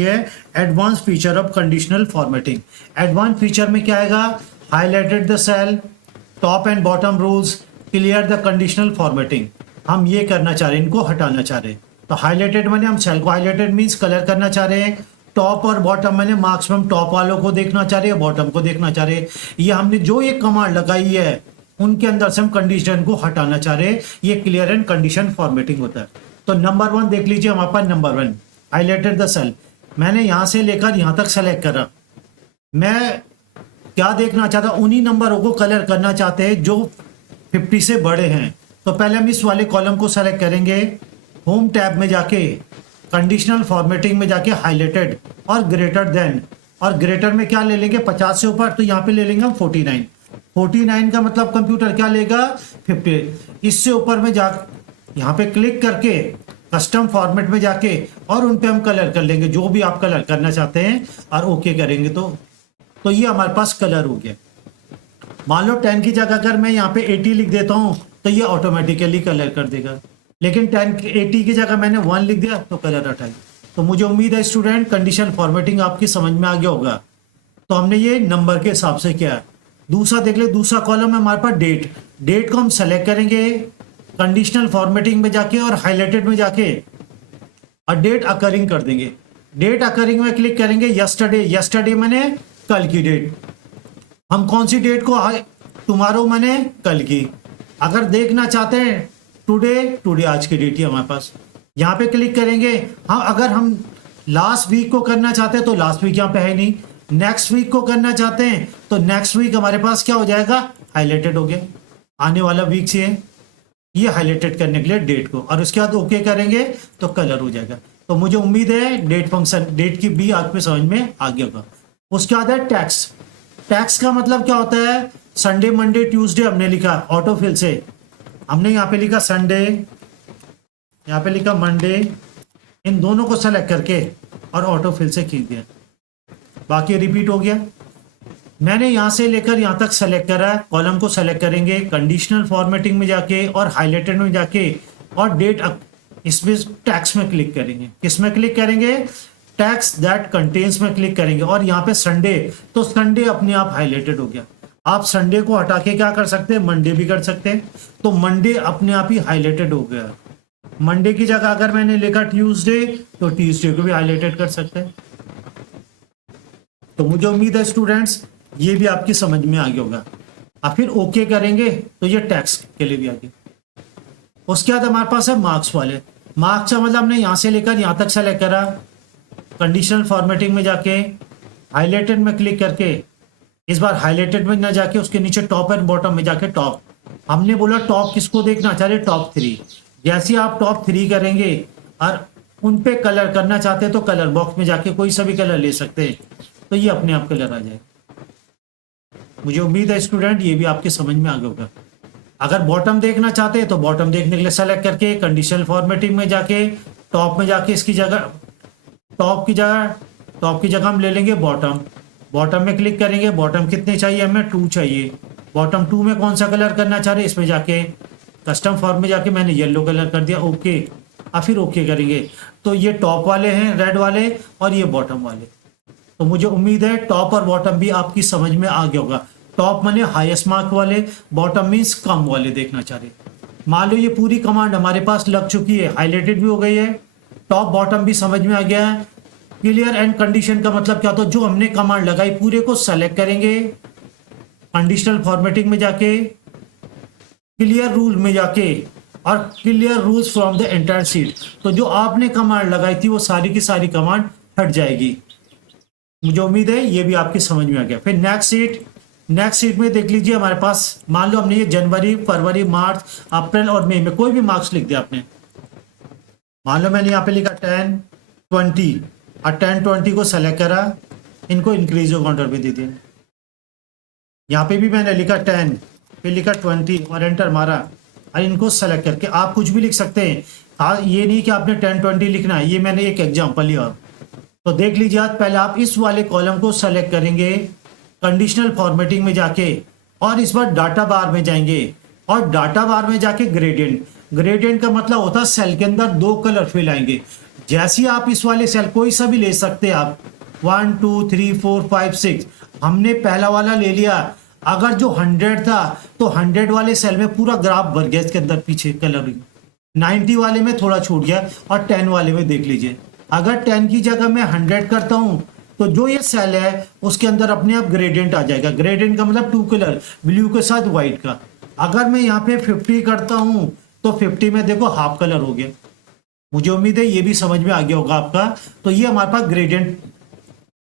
ये advance feature of conditional formatting. Advance feature में क्या आएगा? Highlighted the cell, top and bottom rules, clear the conditional formatting. हम ये करना चाह रहे हैं, इनको हटाना चाह रहे हैं। तो हाईलाइटेड मैंने हम सेल को हाईलाइटेड मीन्स कलर करना चाह रहे हैं। टॉप और बॉटम मैंने मार्क्स में हम टॉप वालों को देखना चाह रहे हैं, बॉटम को देखना चाह रहे हैं। ये हमने जो ये कमांड लगाई है उनके अंदर से हम कंडीशन को हटाना चाह रहे हैं। ये क्लियर एंड कंडीशन फॉर्मेटिंग होता है। तो नंबर 1 देख लीजिए हमारे पास। नंबर 1 हाईलाइटेड द सेल, मैंने यहां से लेकर यहां तक सेलेक्ट करा। मैं क्या देखना चाहता, उन्हीं नंबरों को कलर करना चाहते हैं जो 50 से बड़े हैं। तो पहले हम इस वाले कॉलम को सेलेक्ट करेंगे, होम टैब में जाके कंडीशनल फॉर्मेटिंग में जाके हाईलाइटेड और ग्रेटर देन, और ग्रेटर में क्या ले लेंगे 50 से ऊपर, तो यहाँ पे ले लेंगे हम 49। 49 का मतलब कंप्यूटर क्या लेगा 50। इससे ऊपर में जा यहाँ पे क्लिक करके कस्टम फॉर्मेट में जाके और उन पे हम कलर कर लेंगे जो भी आप कलर करना चाहते हैं और ओके करेंगे। तो ये हमारे पास कलर हो गया। मान लो 10 की जगह अगर मैं यहाँ पे 80 लिख देता हूँ तो ये ऑटोमेटिकली कलर कर देगा। लेकिन 80 की जगह मैंने 1 लिख दिया तो कलर हटाएगा। तो मुझे उम्मीद है स्टूडेंट कंडीशन फॉर्मेटिंग आपकी समझ में आ गया होगा। तो हमने ये नंबर के हिसाब से किया है। दूसरा देख ले, दूसरा कॉलम है हमारे पास डेट। डेट को हम सेलेक्ट करेंगे कंडीशनल फॉर्मेटिंग में जाके और हाईलाइटेड में जाके और डेट अकरिंग कर देंगे। डेट अकरिंग में क्लिक करेंगे, यस्टरडे, यस्टरडे मैंने कल की डेट। हम कौन सी डेट को, टुमारो मैंने कल की। अगर देखना चाहते हैं टुडे, टुडे आज की डेट ही हमारे पास। यहाँ पे क्लिक करेंगे। हाँ, अगर हम लास्ट वीक को करना चाहते हैं तो लास्ट वीक यहाँ पे है नहीं। नेक्स्ट वीक को करना चाहते हैं तो नेक्स्ट वीक हमारे पास क्या हो जाएगा, हाईलाइटेड हो गया। आने वाला वीक से ये हाईलाइटेड करने के लिए डेट को, और उसके बाद ओके करेंगे तो कलर हो जाएगा। तो मुझे उम्मीद है डेट फंक्शन, डेट की भी आप में समझ में आ गया होगा। उसके बाद है टैक्स। टैक्स का मतलब क्या होता है, संडे, मंडे, ट्यूसडे हमने लिखा ऑटोफिल से। हमने यहाँ पे लिखा संडे, यहाँ पे लिखा मंडे, इन दोनों को सेलेक्ट करके और ऑटोफिल से खींच दिया। बाकी रिपीट हो गया। मैंने यहाँ से लेकर यहाँ तक सेलेक्ट करा। कॉलम को सेलेक्ट करेंगे कंडीशनल फॉर्मेटिंग में जाके और हाईलाइटेड में जाके और डेट, इसमें टैक्स में क्लिक करेंगे। किस में क्लिक करेंगे, टैक्स दैट कंटेन्स में क्लिक करेंगे। और यहाँ पे संडे, तो संडे अपने आप हाईलाइटेड हो गया। आप संडे को हटा के क्या कर सकते हैं, मंडे भी कर सकते हैं। तो मंडे अपने आप ही हाईलाइटेड हो गया। मंडे की जगह अगर मैंने लिखा ट्यूसडे तो ट्यूसडे को भी हाईलाइटेड कर सकते हैं। तो मुझे उम्मीद है स्टूडेंट्स ये भी आपकी समझ में आ गया होगा। अब फिर ओके करेंगे तो ये टैक्स के लिए भी आ गया। उसके बाद हमारे पास है मार्क्स वाले। मार्क्स का मतलब हमने यहाँ से लेकर यहाँ तक सेलेक्ट करा, कंडीशनल फॉर्मेटिंग में जाके हाईलाइटेड में क्लिक करके, इस बार हाईलाइटेड में ना जाके उसके नीचे टॉप एंड बॉटम में जाके टॉप। हमने बोला टॉप किसको देखना चाह रहे, टॉप 3। जैसे आप टॉप 3 करेंगे और उन पे कलर करना चाहते हैं तो कलर बॉक्स में जाके कोई सा भी कलर ले सकते हैं, तो ये अपने आप कलर आ जाएगा। मुझे उम्मीद है स्टूडेंट ये भी आपके समझ में आ गया होगा। अगर बॉटम देखना चाहते हैं तो बॉटम देखने के लिए सेलेक्ट करके कंडीशनल फॉर्मेटिंग में जाके टॉप में जाके इसकी जगह, टॉप की जगह हम ले लेंगे बॉटम। बॉटम में क्लिक करेंगे। बॉटम कितने चाहिए हमें, 2 चाहिए। बॉटम 2 में कौन सा कलर करना चाह रहे हैं, इसमें जाके कस्टम फॉर्म में जाके मैंने येलो कलर कर दिया, ओके। और फिर ओके करेंगे तो ये टॉप वाले हैं रेड वाले और ये बॉटम वाले। तो मुझे उम्मीद है टॉप और बॉटम भी आपकी समझ में आ गया होगा। टॉप माने हाईएस्ट मार्क वाले, बॉटम मीन्स कम वाले देखना चाह रहे। मान लो ये पूरी कमांड हमारे पास लग चुकी है, हाईलाइटेड भी हो गई है, टॉप बॉटम भी समझ में आ गया है। क्लियर एंड कंडीशन का मतलब क्या होता है, जो हमने कमांड लगाई पूरे को सेलेक्ट करेंगे, कंडीशनल फॉर्मेटिंग में जाके क्लियर रूल में जाके और clear rules from the entire sheet. तो जो आपने कमांड लगाई थी वो सारी की सारी कमांड हट जाएगी। मुझे उम्मीद है ये भी आपकी समझ में आ गया। फिर नेक्स्ट शीट में देख लीजिए हमारे पास, मान लो हमने ये जनवरी, फरवरी, मार्च, अप्रैल और मई में कोई भी मार्क्स लिख दिया आपने। मान लो मैंने यहाँ पे लिखा 10, 20 और 10, 20 को सेलेक्ट करा, इनको इंक्रीज काउंटर पे दे दिया। यहाँ पे भी मैंने लिखा 10, फिर लिखा 20 और एंटर मारा और इनको सेलेक्ट करके आप कुछ भी लिख सकते हैं। ये नहीं कि आपने 10, 20 लिखना है, ये मैंने एक एग्जाम्पल लिया। तो देख लीजिए, आज पहले आप इस वाले कॉलम को सेलेक्ट करेंगे कंडीशनल फॉर्मेटिंग में जाके और इस बार डाटा बार में जाएंगे और डाटा बार में जाके ग्रेडियंट। ग्रेडियंट का मतलब होता है सेल के अंदर 2 कलर फिल आएंगे। जैसे ही आप इस वाले सेल कोई सा भी ले सकते हैं आप, 1 2 3 4 5 6, हमने पहला वाला ले लिया। अगर जो 100 था तो 100 वाले सेल में पूरा ग्राफ भर गया इसके अंदर पीछे कलरिंग, 90 वाले में थोड़ा छूट गया और 10 वाले में देख लीजिए। अगर 10 की जगह मैं 100 करता हूँ तो जो ये सेल है उसके अंदर अपने आप ग्रेडियंट आ जाएगा। ग्रेडियंट का मतलब 2 कलर, ब्लू के साथ व्हाइट का। अगर मैं यहाँ पे 50 करता हूँ तो 50 में देखो हाफ कलर हो गया। मुझे उम्मीद है ये भी समझ में आ गया होगा आपका। तो ये हमारे पास ग्रेडियंट।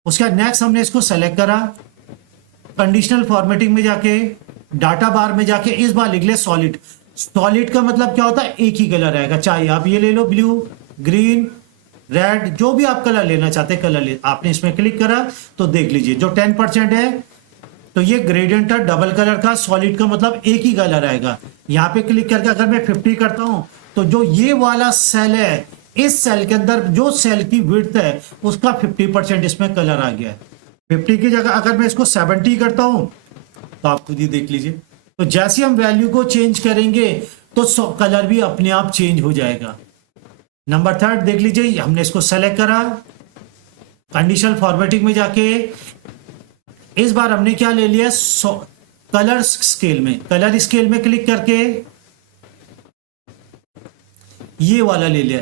उसके बाद नेक्स्ट हमने इसको सेलेक्ट करा, कंडीशनल फॉर्मेटिंग में जाके डाटा बार में जाके इस बार लिख ले सॉलिड। सॉलिड का मतलब क्या होता है, एक ही कलर रहेगा, चाहे आप ये ले लो ब्लू, ग्रीन, रेड, जो भी आप कलर लेना चाहते हैं कलर ले। आपने इसमें क्लिक करा तो देख लीजिए जो 10% है तो ये ग्रेडियंट है डबल कलर का। सॉलिड का मतलब एक ही कलर आएगा। यहाँ पे क्लिक करके अगर मैं 50 करता हूं तो जो ये वाला सेल है, इस सेल के अंदर जो सेल की विड्थ है उसका 50% इसमें कलर आ गया है। 50 की जगह अगर मैं इसको 70 करता हूं तो आप खुद ही देख लीजिए। तो जैसे हम वैल्यू को चेंज करेंगे तो कलर भी अपने आप चेंज हो जाएगा। नंबर 3 देख लीजिए, हमने इसको सेलेक्ट करा, कंडीशनल फॉर्मेटिंग में जाके इस बार हमने क्या ले लिया, कलर स्केल में। कलर स्केल में क्लिक करके ये वाला ले लिया।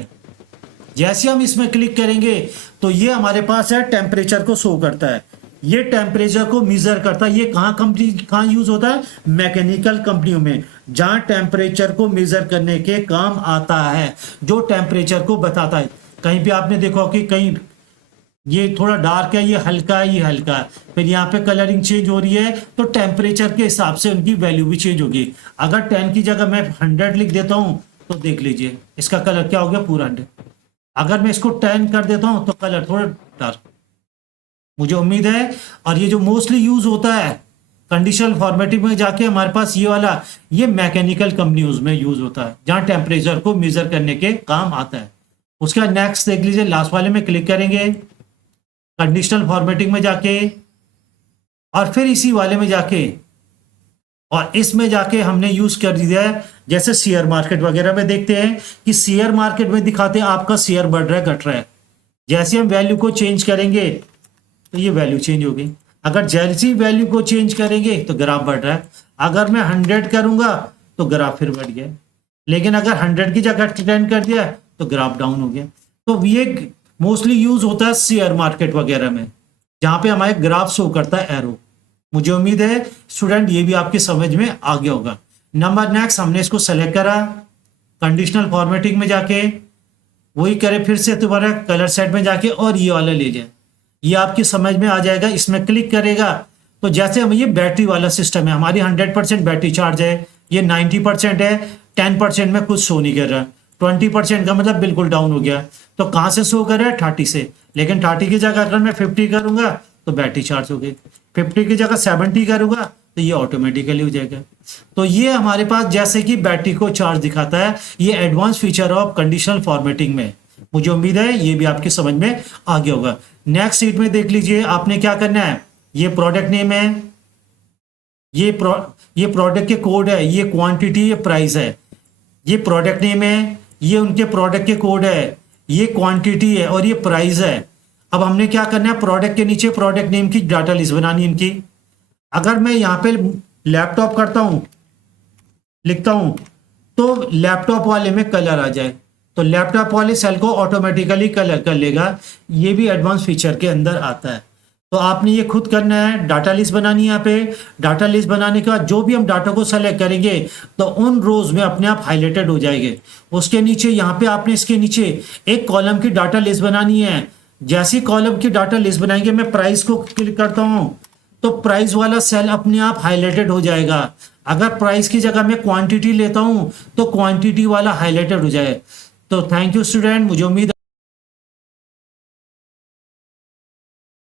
जैसे हम इसमें क्लिक करेंगे तो ये हमारे पास है टेम्परेचर को शो करता है। ये टेम्परेचर को मेजर करता है। ये कहाँ यूज होता है, मैकेनिकल कंपनियों में, जहां टेम्परेचर को मेजर करने के काम आता है, जो टेम्परेचर को बताता है। कहीं पे आपने देखा कि कहीं ये थोड़ा डार्क है, ये हल्का है, ये हल्का है, फिर यहाँ पे कलरिंग चेंज हो रही है तो टेम्परेचर के हिसाब से उनकी वैल्यू भी चेंज होगी। अगर 10 की जगह मैं 100 लिख देता हूं तो देख लीजिए इसका कलर क्या हो गया, पूरा 100। अगर मैं इसको 10 कर देता हूं तो कलर थोड़ा डार्क। मुझे उम्मीद है। और ये जो मोस्टली यूज होता है कंडीशनल फॉर्मेटिंग में जाके हमारे पास ये वाला, ये मैकेनिकल कंपनीज में यूज होता है जहां टेम्परेचर को मेजर करने के काम आता है। उसके बाद नेक्स्ट देख लीजिए, लास्ट वाले में क्लिक करेंगे, कंडीशनल फॉर्मेटिंग में जाके और फिर इसी वाले में जाके और इसमें जाके हमने यूज कर दिया है। जैसे शेयर मार्केट वगैरह में देखते हैं कि शेयर मार्केट में दिखाते हैं आपका शेयर बढ़ रहा है घट रहा है। जैसे हम वैल्यू को चेंज करेंगे तो ये वैल्यू चेंज होगी। अगर जैसी वैल्यू को चेंज करेंगे तो ग्राफ बढ़ रहा है। अगर मैं 100 करूंगा तो ग्राफ फिर बढ़ गया, लेकिन अगर 100 की जगह 10 कर दिया तो ग्राफ डाउन हो गया। तो ये मोस्टली यूज होता है शेयर मार्केट वगैरह में, जहां पे हमारे ग्राफ शो करता है एरो। मुझे उम्मीद है स्टूडेंट ये भी आपकी समझ में आ गया होगा। नंबर नेक्स्ट हमने इसको सेलेक्ट करा, कंडीशनल फॉर्मेटिंग में जाके वही करे, फिर से दोबारा कलर सेट में जाके और ये वाला ले जाए। ये आपकी समझ में आ जाएगा। इसमें क्लिक करेगा तो जैसे हम, ये बैटरी वाला सिस्टम है, हमारी 100% बैटरी चार्ज है, ये 90% है, 10% में कुछ शो नहीं कर रहा, 20% का मतलब बिल्कुल डाउन हो गया। तो कहां से शो कर रहा है, 30 से। लेकिन 30 की जगह अगर मैं 50 करूंगा तो बैटरी चार्ज हो गई, 50 की जगह 70 करूंगा तो ये ऑटोमेटिकली हो जाएगा। तो ये हमारे पास जैसे कि बैटरी को चार्ज दिखाता है, ये advance feature of conditional formatting में। मुझे उम्मीद है ये भी आपकी समझ में आ गया होगा। नेक्स्ट शीट में देख लीजिए, आपने क्या करना है, ये प्रोडक्ट नेम है, ये प्रोडक्ट के कोड है, ये क्वांटिटी, ये प्राइस है। ये प्रोडक्ट नेम है, ये उनके प्रोडक्ट के कोड है, ये क्वांटिटी है और ये प्राइस है। अब हमने क्या करना है, प्रोडक्ट के नीचे प्रोडक्ट नेम की डाटा लिस्ट बनानी है इनकी। अगर मैं यहाँ पे लैपटॉप करता हूं, लिखता हूं, तो लैपटॉप वाले में कलर आ जाए तो लैपटॉप वाले सेल को ऑटोमेटिकली कलर कर लेगा। ये भी एडवांस फीचर के अंदर आता है। तो आपने ये खुद करना है, डाटा लिस्ट बनानी है। यहाँ पे डाटा लिस्ट बनाने के बाद जो भी हम डाटा को सेलेक्ट करेंगे तो उन रोज में अपने आप हाईलाइटेड हो जाएंगे। उसके नीचे यहाँ पे आपने इसके नीचे एक कॉलम की डाटा लिस्ट बनानी है। जैसी कॉलम की डाटा लिस्ट बनाएंगे, मैं प्राइस को क्लिक करता हूँ तो प्राइस वाला सेल अपने आप हाईलाइटेड हो जाएगा। अगर प्राइस की जगह मैं क्वांटिटी लेता हूँ तो क्वांटिटी वाला हाईलाइटेड हो जाए। तो थैंक यू स्टूडेंट, मुझे उम्मीद